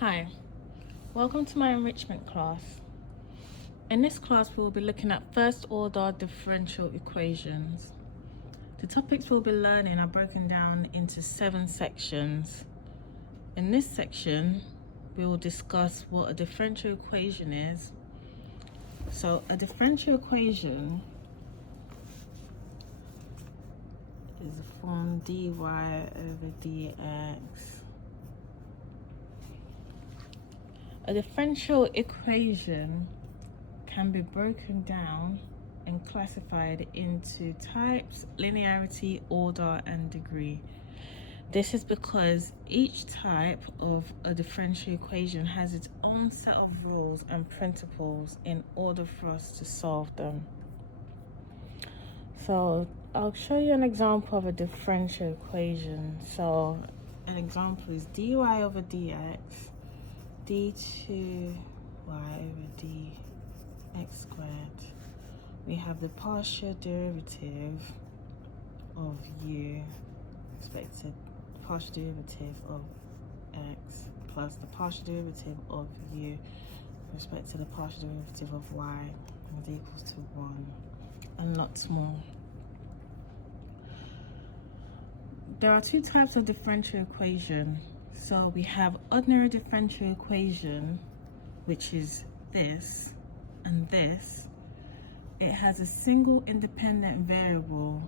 Hi, welcome to my enrichment class. In this class, we will be looking at first order differential equations. The topics we'll be learning are broken down into 7 sections. In this section, we will discuss what a differential equation is. So a differential equation is the form dy over dx. A differential equation can be broken down and classified into types, linearity, order, and degree. This is because each type of a differential equation has its own set of rules and principles in order for us to solve them. So I'll show you an example of a differential equation. So an example is dy over dx, d2y over dx squared. We have the partial derivative of u, expected partial derivative of x, plus the partial derivative of u with respect to the partial derivative of y is equals to 1, and lots more. There are 2 types of differential equation. So we have ordinary differential equation, which is this and this. It has a single independent variable,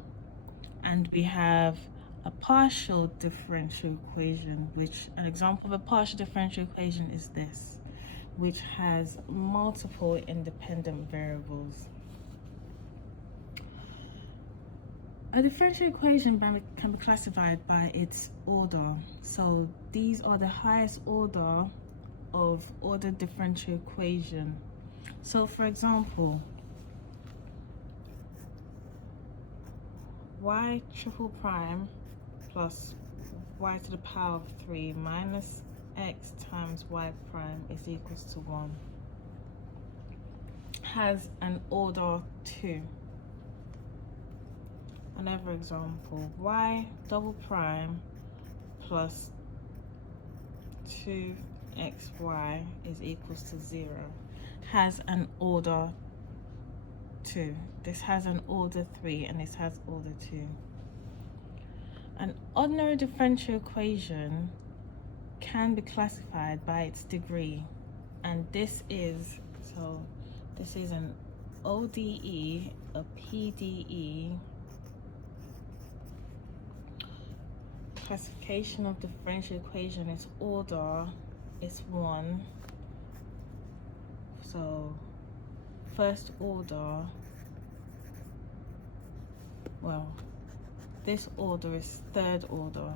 and we have a partial differential equation, which an example of a partial differential equation is this, which has multiple independent variables. A differential equation can be classified by its order. So these are the highest order of ordered differential equation. So for example, y triple prime plus y to the power of 3 minus x times y prime is equals to 1 has an order 2. Another example, y double prime plus 2xy is equals to 0 has an order 2. This has an order 3 and this has order 2. An ordinary differential equation can be classified by its degree, and this is an ODE, a PDE. Classification of differential equation, its order is 1. So first order, well, this order is third order.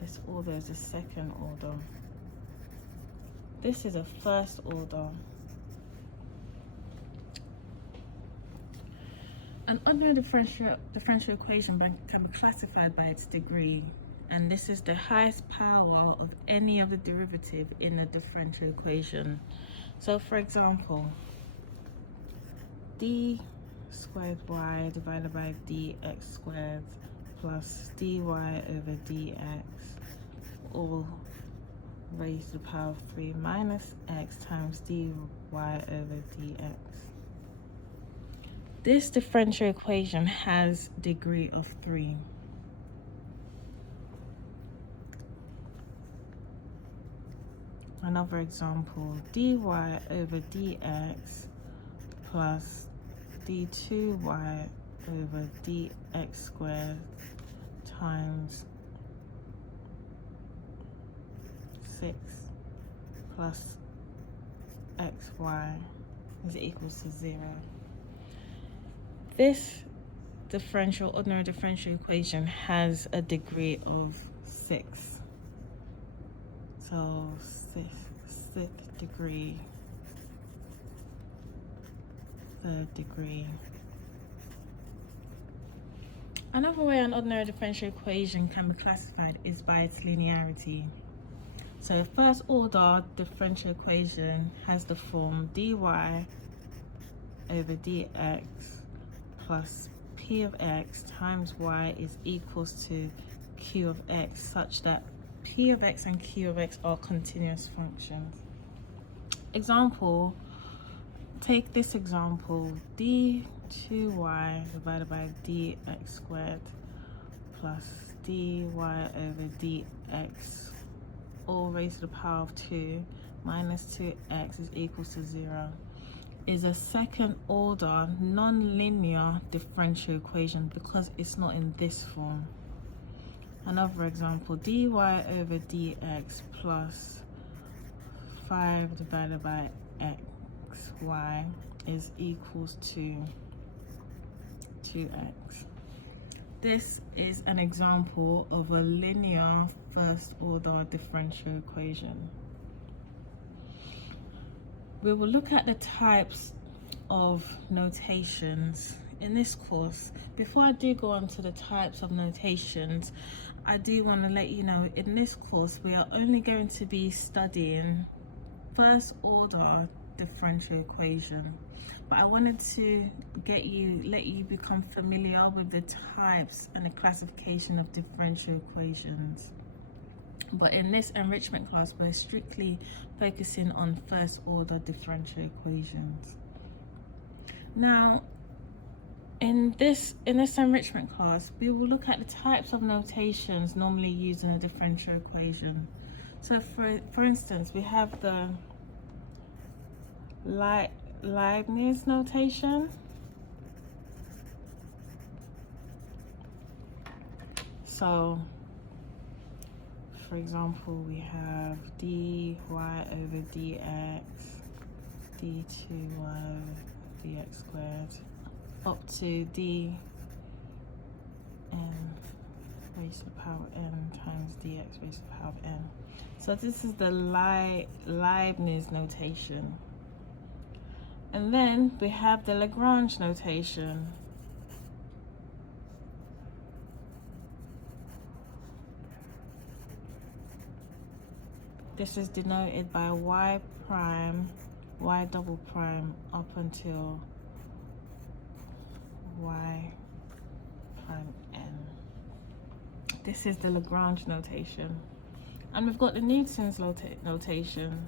This order is the second order. This is a first order. An ordinary differential equation can be classified by its degree, and this is the highest power of any of the derivative in a differential equation. So for example, d squared y divided by dx squared plus dy over dx, all raised to the power of 3 minus x times dy over dx. This differential equation has degree of 3. Another example, dy over dx plus d2y over dx squared times 6 plus xy is equals to 0. This ordinary differential equation has a degree of 6. So sixth degree, third degree. Another way an ordinary differential equation can be classified is by its linearity. So first order differential equation has the form dy over dx plus p of x times y is equals to q of x such that p of x and q of x are continuous functions. Example, take this example, d2y divided by dx squared plus dy over dx all raised to the power of 2 minus 2x is equals to 0 is a second order non-linear differential equation because it's not in this form. Another example, dy over dx plus 5 divided by xy is equals to 2x. This is an example of a linear first order differential equation. We will look at the types of notations in this course. Before I do go on to the types of notations, I do want to let you know in this course we are only going to be studying first order differential equation, but I wanted to let you become familiar with the types and the classification of differential equations. But in this enrichment class, we're strictly focusing on first order differential equations. Now, in this enrichment class, we will look at the types of notations normally used in a differential equation. So for instance, we have the Leibniz notation. So for example, we have dy over dx, d2y dx squared, up to d n raised to the power of n times dx raised to the power of n. So this is the Leibniz notation. And then we have the Lagrange notation. This is denoted by y prime, y double prime up until y prime n. This is the Lagrange notation. And we've got the Newton's notation.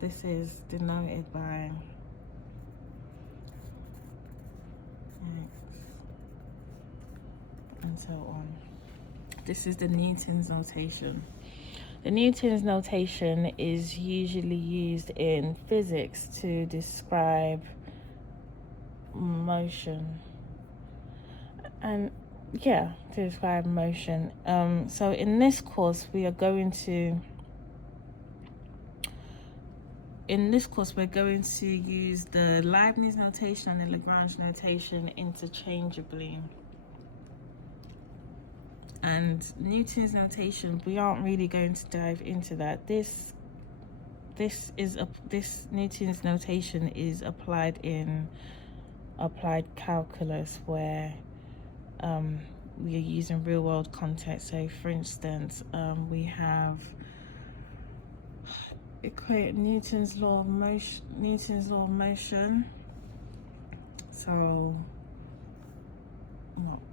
This is denoted by x and so on. This is the Newton's notation. The Newton's notation is usually used in physics to describe motion. And yeah, to describe motion. So in this course, we're going to use the Leibniz notation and the Lagrange notation interchangeably. And Newton's notation, we aren't really going to dive into that. This Newton's notation is applied in applied calculus, where we are using real world context. So for instance, we have equate Newton's law of motion. So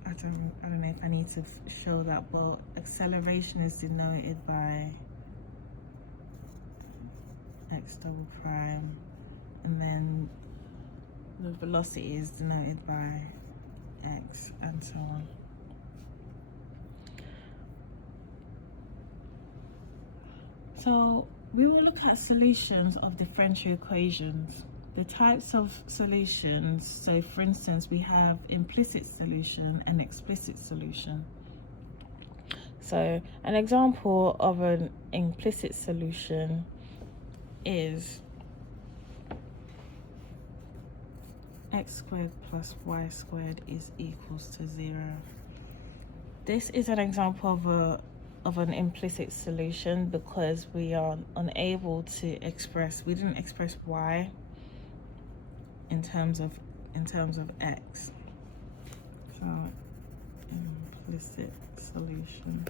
I don't know if I need to show that, but acceleration is denoted by x double prime, and then the velocity is denoted by x, and so on. So we will look at solutions of differential equations. The types of solutions, so for instance, we have implicit solution and explicit solution. So an example of an implicit solution is x squared plus y squared is equals to 0. This is an example of an implicit solution because we are unable to express, we didn't express y in terms of x. So implicit solution.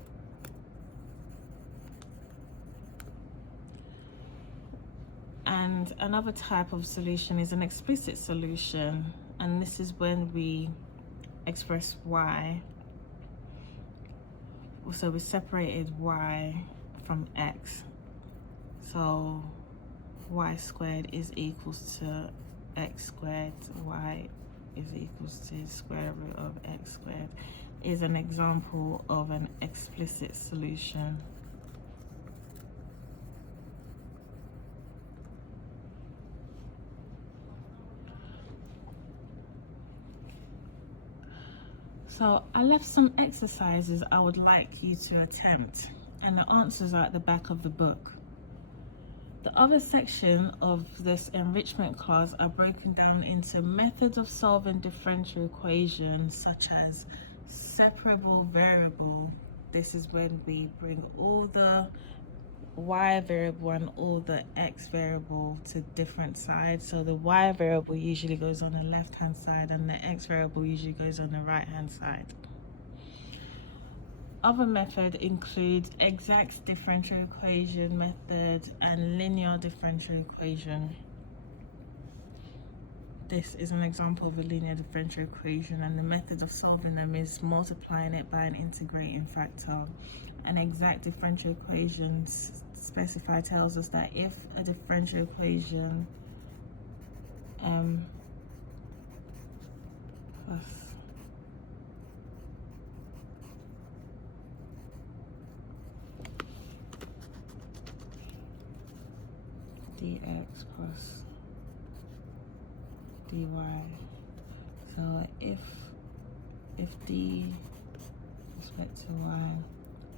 And another type of solution is an explicit solution, and this is when we express y. So we separated y from x. So y squared is equals to x squared, y is equals to square root of x squared is an example of an explicit solution. So I left some exercises I would like you to attempt, and the answers are at the back of the book. The other section of this enrichment class are broken down into methods of solving differential equations, such as separable variable. This is when we bring all the y variable and all the x variable to different sides. So the y variable usually goes on the left hand side and the x variable usually goes on the right hand side. Other method includes exact differential equation method and linear differential equation. This is an example of a linear differential equation, and the method of solving them is multiplying it by an integrating factor. An exact differential equation specified tells us that if a differential equation plus dx plus dy, so if d respect to y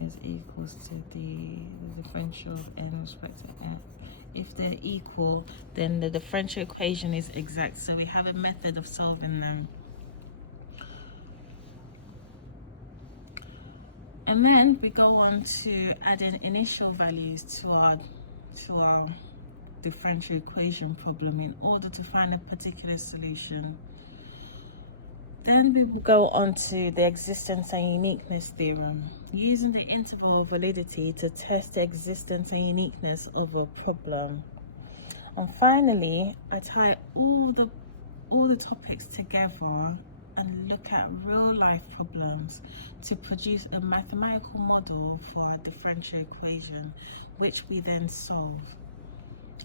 is equals to the differential of n respect to f. If they're equal, then the differential equation is exact. So we have a method of solving them. And then we go on to adding initial values to our differential equation problem in order to find a particular solution. Then we will go on to the existence and uniqueness theorem, using the interval of validity to test the existence and uniqueness of a problem. And finally, I tie all the topics together and look at real life problems to produce a mathematical model for our differential equation, which we then solve.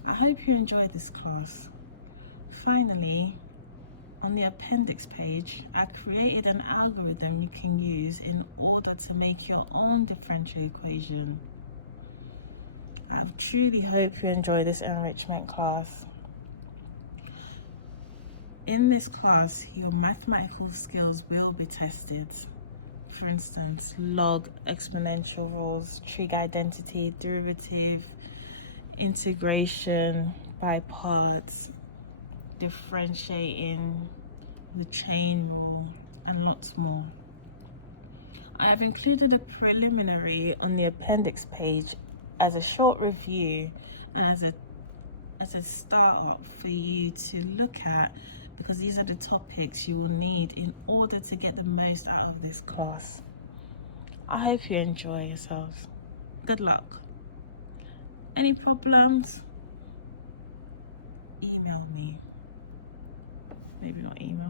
I hope you enjoyed this class. Finally, on the appendix page, I created an algorithm you can use in order to make your own differential equation. I truly hope you enjoy this enrichment class. In this class, your mathematical skills will be tested. For instance, log, exponential rules, trig identity, derivative, integration by parts, differentiating, the chain rule, and lots more. I have included a preliminary on the appendix page as a short review and as a start-up for you to look at, because these are the topics you will need in order to get the most out of this class. I hope you enjoy yourselves. Good luck. Any problems? Email me. Maybe not email.